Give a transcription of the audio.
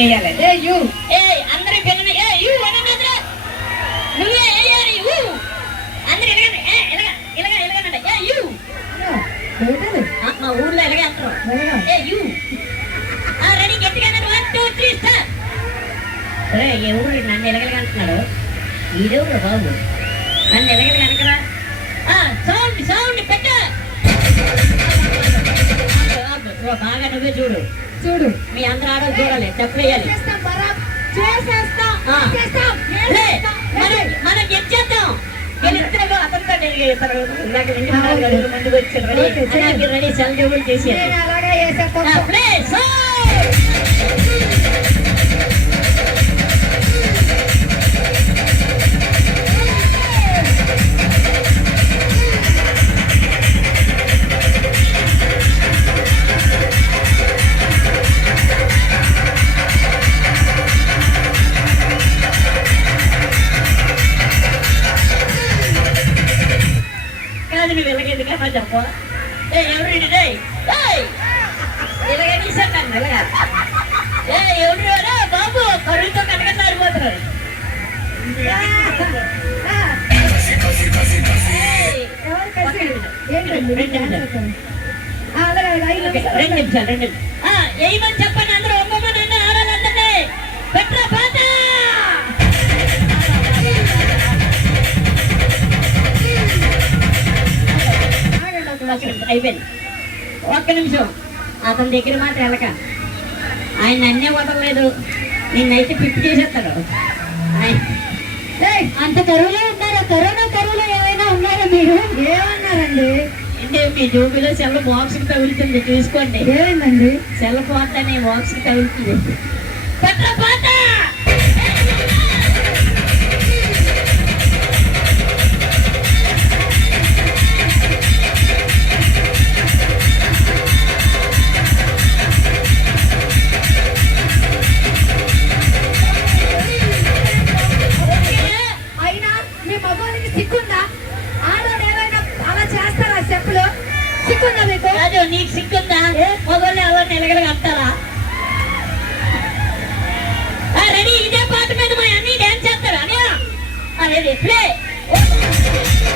అందరూ పిల్లలు యూ అనండి, నువ్వే వేయాలి యూ అందరూ ఇలాగండి యూ మా ఊర్లో ఎలాగే అంటారు యూ రెడీ గట్టిగా 1 2 3 స్టార్ట్. ఎవరు నన్ను ఎలగలుగా అంటున్నాడు, ఈడెవరు బాబు నన్ను ఎలగలుగా అనకరా. సౌండ్ సౌండ్ పెట్ట బాగా నువ్వే చూడు చూడు, మీ అందరూ ఆడలు చూడాలి, చెప్పేయాలి. మనం గెలిచేద్దాం, గెలిస్తాడు అతనితో ముందుకు వచ్చాడు. రెడీ సెల్ టేబుల్ చేసి నువ్వు ఇలాగెందుకమ్మా చెప్ప ఎవరు ఇలాగ తీసాను ఇలాగా ఎవరు బాబు కరువుతో కనక సారిపోతున్నారు. రెండు నిమిషాలు ఏమని చెప్పండి అందరూ ఒమ్మమ్మనండి ఆడాలంటే పెట్రా పాత అయిపోయింది. ఒక్క నిమిషం అతని దగ్గర మాట వెళ్ళక, ఆయన అన్నే వదలలేదు, నిన్నైతే పిప్పి చేసేస్తాడు. అంత కరువులో ఉన్నారా? కరువులో ఏమైనా ఉన్నారా మీరు? ఏమన్నారండి? అంటే మీ జోబిలో సెల్ బాక్స్కి తగులుతుంది, చూసుకోండి. ఏమైందండి? సెల్ పోతానే బాక్స్కి తగులుతుంది. పట్ల పాత నీకు సిక్కుందా? మొదలు ఎవరు నిలగలగా అంటారా? రెడీ, ఇదే పాట మీద మా అన్ని డాన్స్ చేస్తారు. అదే ప్లే